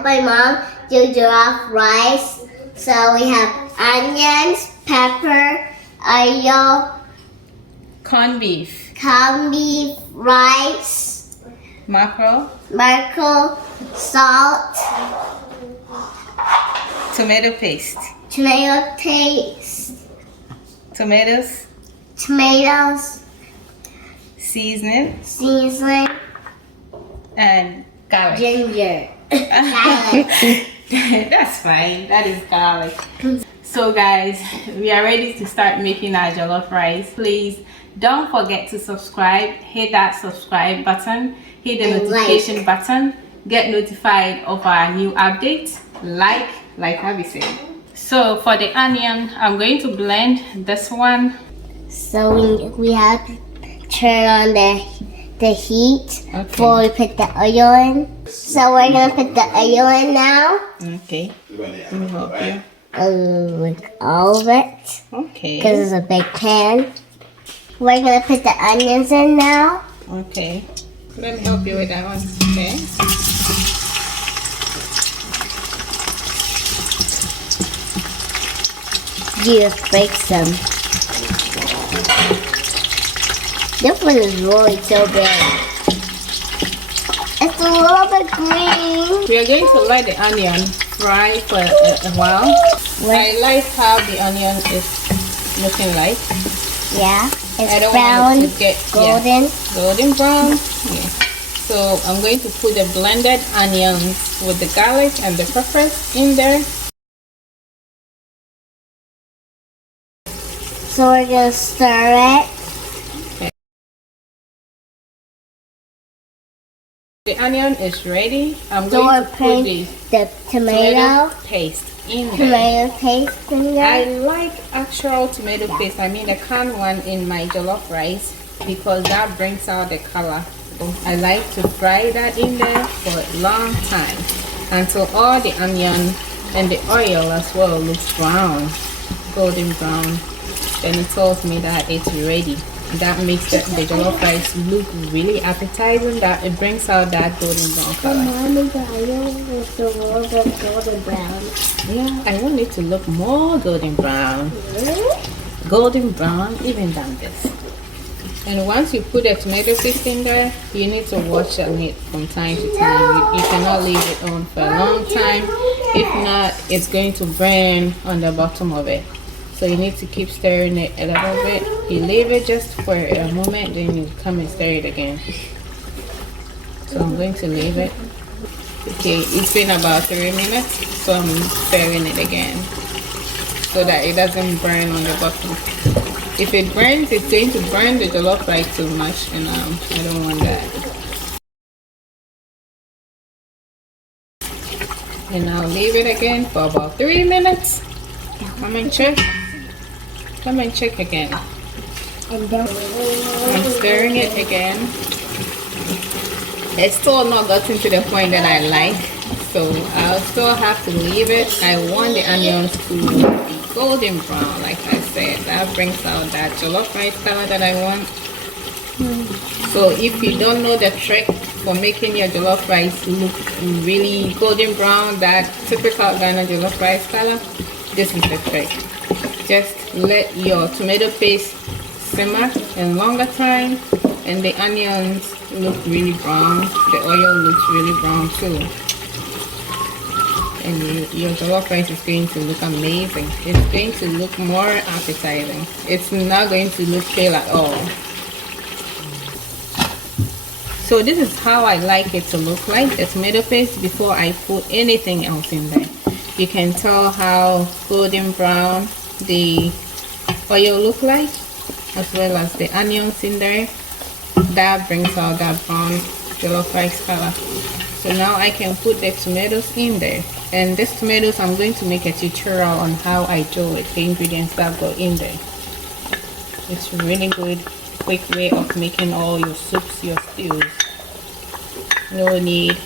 help my mom do jollof rice. So we have onions, pepper, oil, Corned beef, corned beef, rice, mackerel, salt, tomato paste, tomato paste, tomatoes, seasoning, and garlic. ginger, garlic. That's fine. That is garlic. So guys, we are ready to start making our jollof rice. Please don't forget to subscribe. Hit that subscribe button. Hit the notification button. Get notified of our new updates. Like Abby said. So for the onion, I'm going to blend this one. So we have to turn on the heat before we put the oil in. So we're gonna put the oil in now. Okay. Let me help you. Like all of it. Okay. Because it's a big pan. We're gonna put the onions in now. Okay. Let me help you with that one. Okay. You just break some. This one is really so big. It's a little bit green. We are going to let the onion fry for a while. I like how the onion is looking like. Yeah, I it's don't brown, want it to get golden. Golden brown. Yeah. So I'm going to put the blended onions with the garlic and the peppers in there. So we're gonna stir it. The onion is ready. I'm So going we're to put putting the tomato paste in there. tomato paste in there. I like actual tomato paste. I mean the canned one in my jollof rice because that brings out the color. I like to fry that in there for a long time until all the onion and the oil as well looks brown, golden brown. Then it tells me that it's ready. That makes the jollof rice look really appetizing. That it brings out that golden brown color. Mommy, the oil is a little bit golden brown. Yeah, I want it to look more golden brown. Golden brown, even than this. And once you put the tomato paste in there, you need to watch it from time to time. You cannot leave it on for a long time. If not, it's going to burn on the bottom of it. So you need to keep stirring it a little bit. You leave it just for a moment, then you come and stir it again. So I'm going to leave it. Okay, it's been about 3 minutes, so I'm stirring it again so that it doesn't burn on the bottom. If it burns, it's going to burn the jollof rice too much, and I don't want that. And I'll leave it again for about 3 minutes. Come and check. Come and check again. I'm stirring it again. It's still not gotten to the point that I like, so I'll still have to leave it. I want the onions to be golden brown, like I said. That brings out that jollof rice color that I want. So if you don't know the trick for making your jollof rice look really golden brown, that typical Ghana jollof rice color, this is the trick. Just let your tomato paste simmer in longer time, and the onions look really brown. The oil looks really brown too. And your jollof rice is going to look amazing. It's going to look more appetizing. It's not going to look pale at all. So this is how I like it to look like, the tomato paste, before I put anything else in there. You can tell how golden brown the oil look like, as well as the onions in there. That brings out that brown jollof rice color. So now I can put the tomatoes in there, and these tomatoes I'm going to make a tutorial on how I do it, the ingredients that go in there. It's really good, quick way of making all your soups, your stews. No need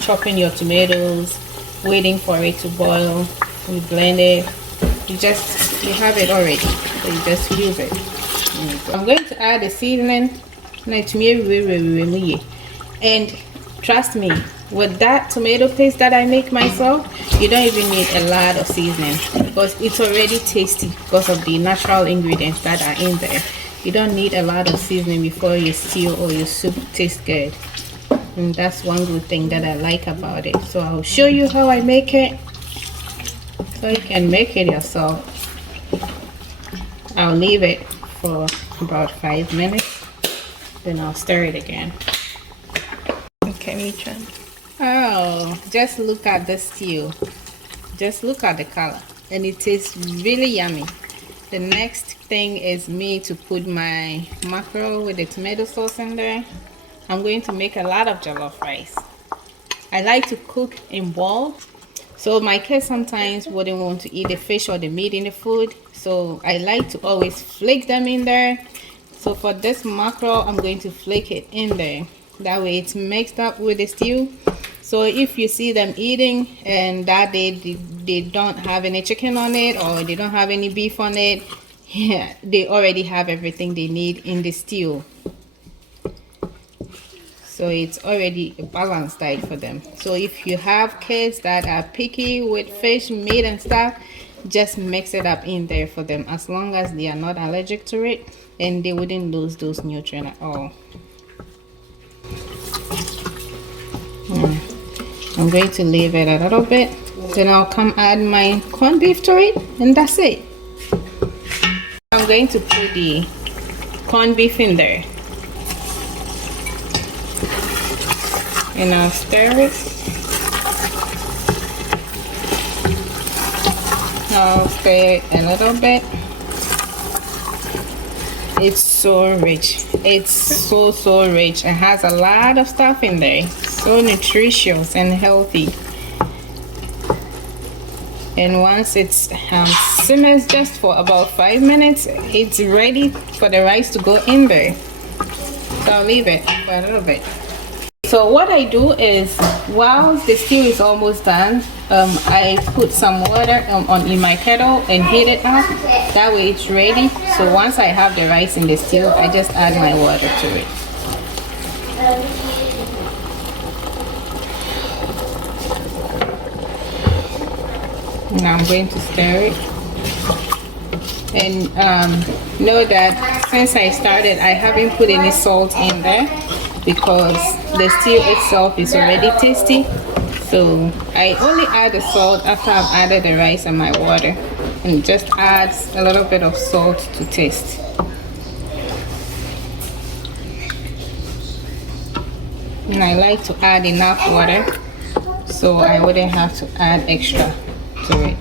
chopping your tomatoes, waiting for it to boil. You blend it, you have it already, so you just use it. I'm going to add the seasoning, and trust me, with that tomato paste that I make myself, you don't even need a lot of seasoning because it's already tasty because of the natural ingredients that are in there. You don't need a lot of seasoning before your stew or your soup tastes good. And that's one good thing that I like about it. So I'll show you how I make it so you can make it yourself. I'll leave it for about 5 minutes, then I'll stir it again. Okay, me try. Oh, just look at the stew. Just look at the color, and it tastes really yummy. The next thing is me to put my mackerel with the tomato sauce in there. I'm going to make a lot of jollof rice. I like to cook in bowl. So my kids sometimes wouldn't want to eat the fish or the meat in the food. So I like to always flake them in there. So for this mackerel, I'm going to flake it in there. That way it's mixed up with the stew. So if you see them eating and that they don't have any chicken on it or they don't have any beef on it, yeah, they already have everything they need in the stew. So it's already a balanced diet for them. So if you have kids that are picky with fish, meat and stuff, just mix it up in there for them. As long as they are not allergic to it, and they wouldn't lose those nutrients at all. I'm going to leave it a little bit. Then I'll come add my corned beef to it, and that's it. I'm going to put the corned beef in there. And I'll stir it. I'll stir it a little bit. It's so rich. It's so rich. It has a lot of stuff in there. So nutritious and healthy. And once it's simmers just for about 5 minutes, it's ready for the rice to go in there. So I'll leave it for a little bit. So what I do is, while the stew is almost done, I put some water in my kettle and heat it up. That way it's ready. So once I have the rice in the stew, I just add my water to it. Now I'm going to stir it. And know that since I started, I haven't put any salt in there, because the stew itself is already tasty. So I only add the salt after I've added the rice and my water, and just adds a little bit of salt to taste. And I like to add enough water so I wouldn't have to add extra to it.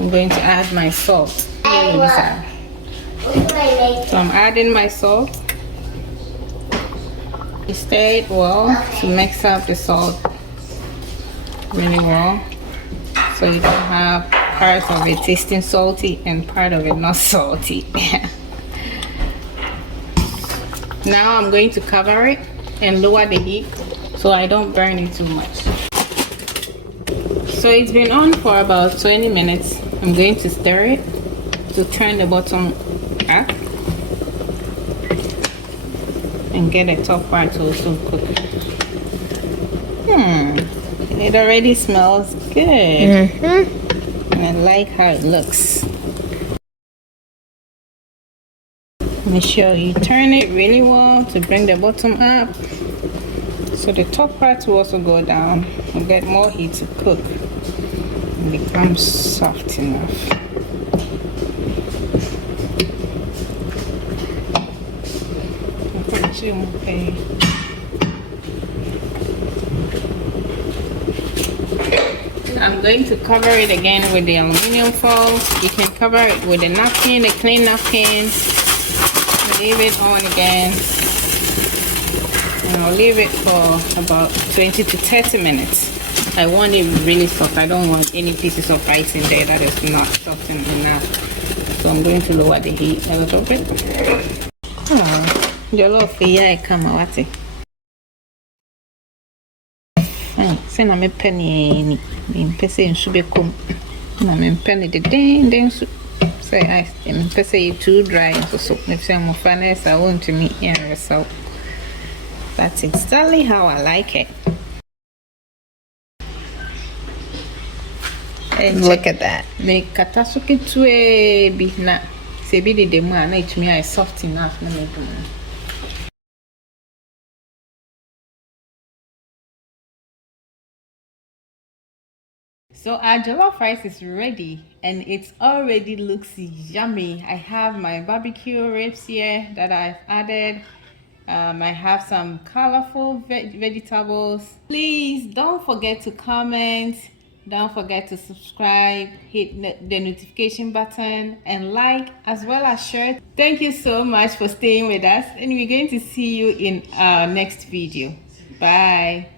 I'm going to add my salt. So I'm adding my salt. Stir it well to mix up the salt really well, so you don't have part of it tasting salty and part of it not salty. Now I'm going to cover it and lower the heat so I don't burn it too much. So it's been on for about 20 minutes. I'm going to stir it to turn the bottom up and get the top part to also cook. It already smells good. And I like how it looks. Make sure you turn it really well to bring the bottom up, so the top part will also go down and get more heat to cook and become soft enough. Okay. I'm going to cover it again with the aluminum foil. You can cover it with a napkin, a clean napkin. Leave it on again, and I'll leave it for about 20 to 30 minutes. I want it really soft. I don't want any pieces of rice in there that is not softened enough. So I'm going to lower the heat a little bit. Jollof, yeah, come on, what's it? Send a penny in person should be come. I'm penny the then say I am say too dry, so if some fairness I want to meet here so That's exactly how I like it. Look at that. Make katasuki tue bi na se bi de demu na it me is soft enough na me do. So our jollof rice is ready and it already looks yummy. I have my barbecue ribs here that I've added. I have some colorful vegetables. Please don't forget to comment. Don't forget to subscribe, hit the notification button and like as well as share. Thank you so much for staying with us and we're going to see you in our next video. Bye.